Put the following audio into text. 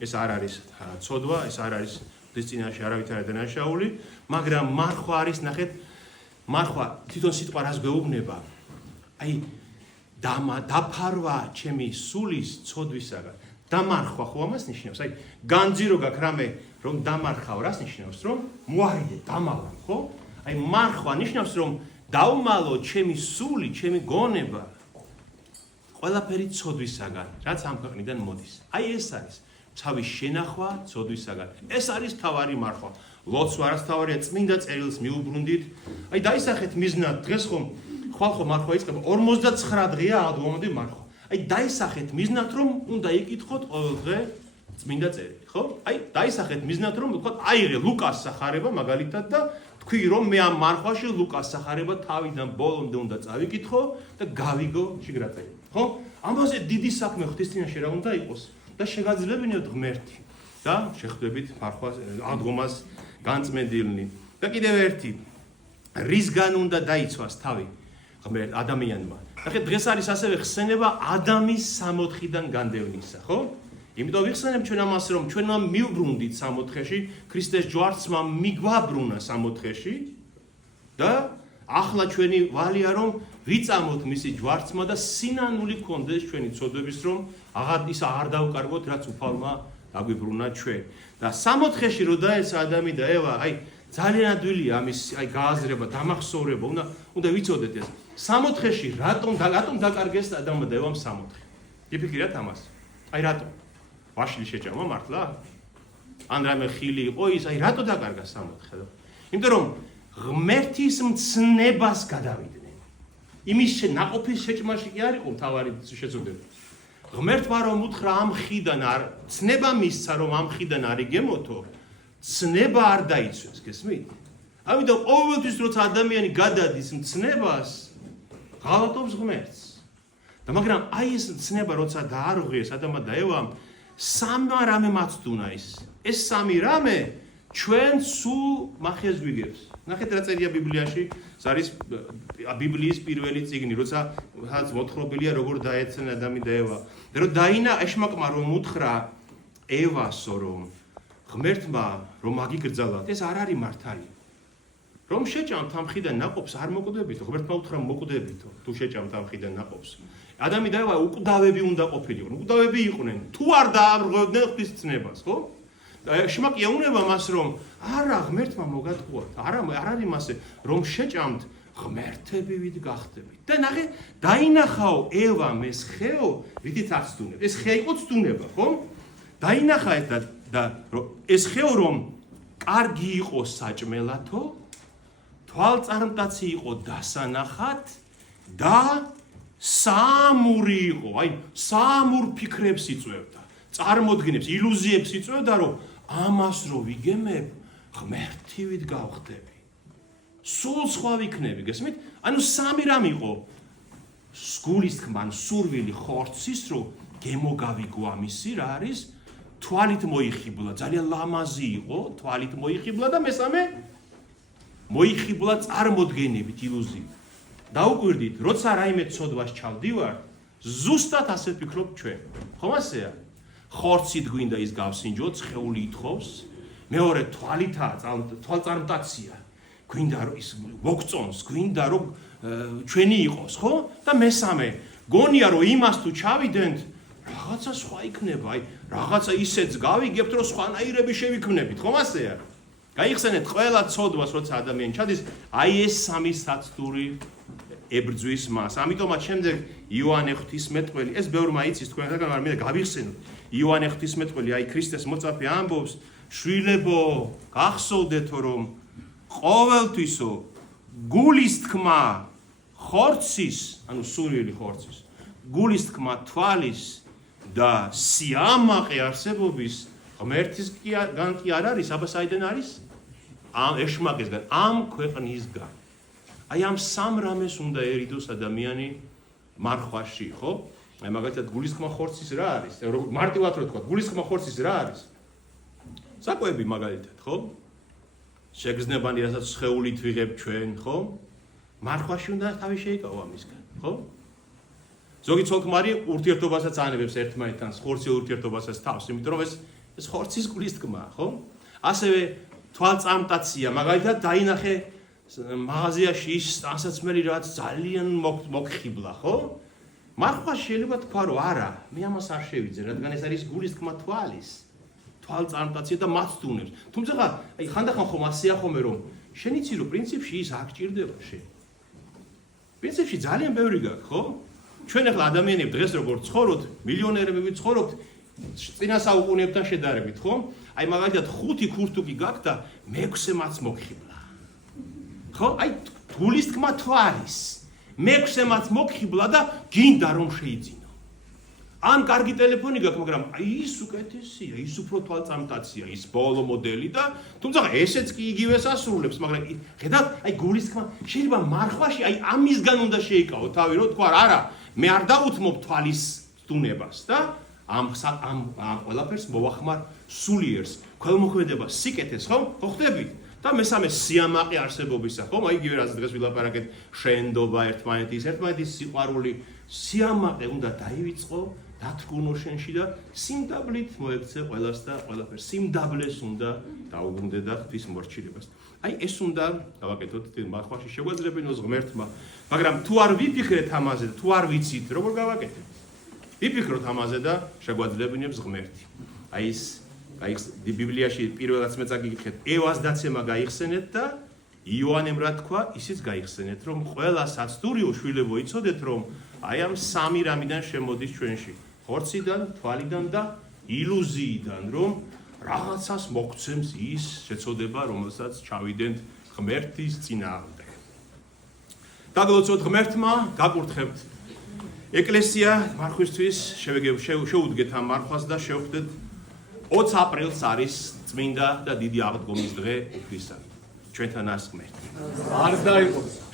ეს არ არის ცოდვა, ეს არ არის ღვთის წინაშე არავითარ დანაშაული, მაგრამ მარხვა არის, ნახეთ, მარხვა თვითონ სიტყვა რას გვეუბნება? აი დაფარვა ჩემი სულის ცოდვისაგან. დამარხვა ხო ამას ნიშნავს? აი განძირო გაქვს რამე რომ დამარხავ, რას ნიშნავს? რომ მოარიდე, დამალავ, ხო? აი მარხვა ნიშნავს რომ დავმალო ჩემი სული, ჩემი გონება ყველაფერი ცოდვისაგან, რაც ამ ქვეყნიდან მოდის. აი ეს არის თავის შენახვა ცოდვისაგან. ეს არის თავარი მარხვა. ლოცვა არასთავარია, წმინდა წერილს მიუბრუნდით. აი დაისახეთ მიზნად, დღეს ხომ ხვალ მარხვა იწყება 59 დღეა აღდგომამდე მარხვა. აი დაისახეთ მიზნად რომ უნდა იკითხოთ ყოველდღე წმინდა წერილი, ხო? აი დაისახეთ მიზნად რომ ვთქვათ, აიღე ლუკას სახარება მაგალითად და თქვი რომ მე ამ მარხვაში ლუკას სახარება თავიდან ბოლომდე უნდა წავიკითხო და გავიგო შეგრატები, ხო? ამაზე დიდი საქმე ღვთის წინაშე რა უნდა იყოს და შეგაძლებინოთ ღმერთი და შეხვდებით მარხვას აღდგომას განწმენდილნი. და კიდევ ერთი რისგან უნდა დაიცვას თავი ღმერთ ადამიანმა. ნახეთ, დღეს არის ასევე ხსენება ადამის 60-დან განდევნისა, ხო? იმიტომ ვიხსენებ ჩვენ ამას, რომ ჩვენმა მივბრუნდით 60-ში, ქრისტეს ჯვარცმა მიგვაბრუნა 60-ში და ახლა ჩვენი ვალია რომ ვიწამოთ მისი ჯვარცმა და სინანული გქონდეს ჩვენი ცოდვების, რომ ის აღარ დავკარგოთ, რაც უფალმა დაგვიბრუნა ჩვენ. და 60-ში რო დაეცა ადამი და ევა, აი ძალიან ადვილია ამის აი გააზრება, დამახსოვრება, უნდა ვიცოდეთ ეს. 60-ში რატომ დაკარგეს ადამმა და ევამ 60-ში? გიფიქრეთ ამას? აი რატომ? ვაშლი შეჭამა მართლა? ან რამე ხილი იყო ის, აი რატო დაკარგა 60-ში? იმიტომ რომ ღმერთის მცნებას გადავიდნენ. იმის ნაყოფის შეჭმაში კი არ იყო მთავარი შეცოდება. ღმერთმა რომ უთხრა ამ ხიდან არ ცნება მისცა რომ ამ ხიდან არ იგემოთო, ცნება არ დაიცვეს, გესმით? ამიტომ ყოველთვის როცა ადამიანი გადადის მცნებას, ღალატობს ღმერთს. და მაგრამ აი ეს ცნება როცა დაარღვიეს ადამიანმა და ევამ, სამი რამე მაცდუნა ის. ეს სამი რამე ჩვენ სულ მახეს გვიგებს. ნახეთ რა წერია ბიბლიაში, ეს არის ბიბლიის პირველი წიგნი, როცა მოთხრობილია როგორ დაეცნენ ადამი და ევა. და რომ დაინა ეშმაკმა რომ უთხრა ევასო რომ ღმერთმა რომ აგიგრძალათ, ეს არ არის მართალი. რომ შეჭამთ ამ ხიდან ნაყოფს არ მოკვდებითო, ღმერთმა უთხრა მოკვდებითო, თუ შეჭამთ ამ ხიდან ნაყოფს. ადამი და ევა უკვდავები უნდა ყოფილიყვნენ,კვდავები იყვნენ, თუ არ დააბრუნებდნენ ღვთის ცნებას, ხო? ეშმაკი ეუბნება მას რომ არა ღმერთმა მოგატყუათ, არ არის მასე რომ შეჭამთ ღმერთებივით გახდებით. და ნახე დაინახაო ევამ ეს ხეო, რითიც აცდუნებს. ეს ხე იყო ცდუნება, ხო? დაინახა და ეს ხეო რომ კარგი იყო საჭმელათო, თვალწარმტაცი იყო დასანახად და საამური იყო, აი საამურ ფიქრებს იწვევდა, წარმოდგენებს, ილუზიებს იწვევდა, რომ ამას რო ვიგემებ, ღმერთივით გავხდები. სულ სხვა ვიქნები, გესმით? ანუ სამი რამ იყო. სგულის თქმა, სურვილი ხორცის, რომ გემოგავიგო ამისი რა არის? თვალით მოიხიბლა, ძალიან ლამაზი იყო, თვალით მოიხიბლა და მესამე მოიხიბლა წარმოდგენებით, ილუზიით. დაუკვირდით, როცა რაიმე ცოდვას ჩავდივართ, ზუსტად ასე ვფიქრობ ჩვენ. ხომ ასეა? ხორცით გვინდა ის გავსინჯოთ, სხეული ითხოვს, მეორე თვალწარმტაცია. გვინდა რომ ის მოგწონს, გვინდა რომ ჩვენი იყოს, ხო? და მესამე, გონია რომ იმას თუ ჩავიდენთ, რაღაცა სხვა იქნება, აი, რაღაცა ისეც გავიგებთ, რომ სხვანაირები შევიქმნებით, ხომ ასეა? გაიხსენეთ ყველა ცოდვას, როცა ადამიანი ჩადის, აი ეს სამი საცდური ებრძვის მას. ამიტომაც შემდეგ იოანე ღვთისმეტყველი, ეს ბევრმა იცის თქვენთან, მაგრამ მე გავიხსენოთ. იოანე ღვთისმეტყველი, აი ქრისტეს მოწაფე ამბობს, შვილებო, გახსოვდეთო რომ ყოველთვისო გულის თქმა ხორცის, ანუ სურვილი ხორცის, გულის თქმა თვალის და სიამაყე არსებობის ღმერთისგან კი არ არის, აბა საიდან არის? ამ ეშმაკისგან, ამ ქვეყნისგან. აი ამ სამ რამეს უნდა ერიდოს ადამიანი მარხვაში, ხო? აი მაგალითად გულის თქმა ხორცის რა არის? მარტივად რო თქვა, გულის თქმა ხორცის რა არის? საკვები მაგალითად, ხო? შეგრძნებანი, რასაც სხეულით ვიღებ ჩვენ, ხო? მარხვაში უნდა თავი შეიკავო ამისგან, ხო? ზოგი ცოლ-ქმარი ურთიერთობასაც ანებებს ერთმანეთთან, ხორციელ ურთიერთობასაც თავს, იმიტომ რომ ეს ეს ხორცის კვლის თქმა, ხო? ასევე თვალწამტაცია, მაგალითად დაინახე მაღაზიაში ის ტანსაცმელი რაც ძალიან მოგხიბლა, ხო? მარხვა შეიძლება თქვა რომ არა, მე ამას არ შევიძე, რადგან ეს არის გულის თქმა თვალის. თვალწამტაცია და მაცდუნებს. თუმცა აი ხანდახან ხომ ასეა ხოლმე რომ შენ იცი რომ პრინციპში ის არ გჭირდება შენ. პრინციპში ძალიან ბევრი გაქვს, ხო? ჩვენ ახლა ადამიანები დღეს როგორ ცხოვრობთ, მილიონერები ვიცხოვრობთ წინა საუკუნეებთან შედარებით, ხო? აი მაგალითად 5 ქურთუკი გაქვს და მე-6 მაც მოგხიბლა. ხო? აი გულის თქმა თვალის. მე-6 მაც მოგხიბლა და გინდა რომ შეიძინო. ან კარგი ტელეფონი გაქვს, მაგრამ აი ის უკეთესია, ის უფრო თვალწამტაცია, ის ბოლო მოდელი და თუმცა ესეც კი იგივეს ასრულებს, მაგრამ ხედავთ, აი გულის თქმა შეიძლება მარხვაში აი ამისგან უნდა შეიკავო თავი, რომ თქვა არა, მე არ დაუთმობ თვალის სტუნებას და ამ ყველაფერს მოვახმარ სულიერს, ქველმოქმედებას, სიკეთეს, ხო? ხო ხდებით? და მესამე სიამაყე არსებობისა, ხო? აი იგივე რაც დღეს ვილაპარაკეთ, შენდობა ერთმანეთის სიყვარული, სიამაყე უნდა დაივიწყო, დათრგუნო შენში და სიმდაბლით მოექცე ყველას და ყველაფერს. სიმდაბლეს უნდა დაუბრუნდე და ღვთის მორჩილებას. აი ეს უნდა გავაკეთოთ მარხვაში შეგვაძლებინოს ღმერთმა, მაგრამ თუ არ ვიფიქრეთ ამაზე, თუ არ ვიცით, როგორ გავაკეთებთ? ვიფიქროთ ამაზე და შეგვაძლებინებს ღმერთი. აი ეს ბიბლიაში პირველად მე წაგიკითხეთ, ევას დაცემა გაიხსენეთ და იოანემ რა თქვა, ისიც გაიხსენეთ, რომ ყველა საცდურიო შვილებო იცოდეთ, რომ აი ამ სამი რამიდან შემოდის ჩვენში. ხორციდან, თვალიდან და ილუზიიდან, რომ რაღაცას მოგცემს ის შეცოდება, რომელსაც ჩავიდენთ ღმერთის წინააღმდეგ. დაგლოცოთ ღმერთმა, გაკურთხებთ ეკლესია მარხვისთვის, შეუდგეთ ამ მარხვას და შევხვდეთ 20 აპრილს არის წმინდა და დიდი აღდგომის დღე უფლისა. ჩვენთანაც ღმერთი. არ დაიყოს.